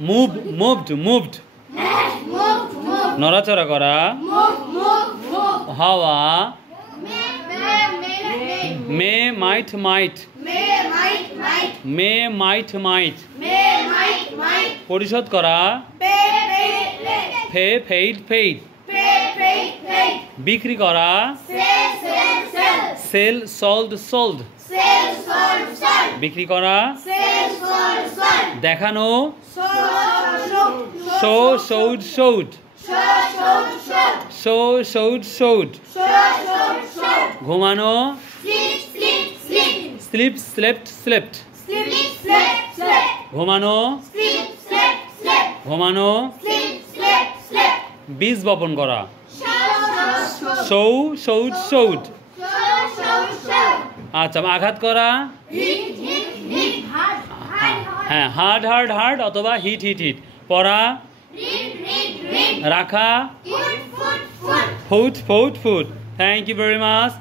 move moved moved নড়াচড়া করা হাওয়া মে মাইট মাইট মে মাইট মাইট পরিশোধ করা ফে ফেইড ফেইড বিক্রি করা সেল সল্ড সোল্ড বিক্রি করা দেখানো শো শৌড শৌড শো শৌড শৌড ঘুমানো স্লিপ স্লেপ্ট স্লেপ্ট ঘুমানো ঘুমানো বীজ বপন করা শৌ শৌড শৌড আচ্ছা আঘাত করা হ্যাঁ হার্ড হার্ড হার্ড অথবা হিট হিট হিট পড়া রাখা foot foot foot thank you very much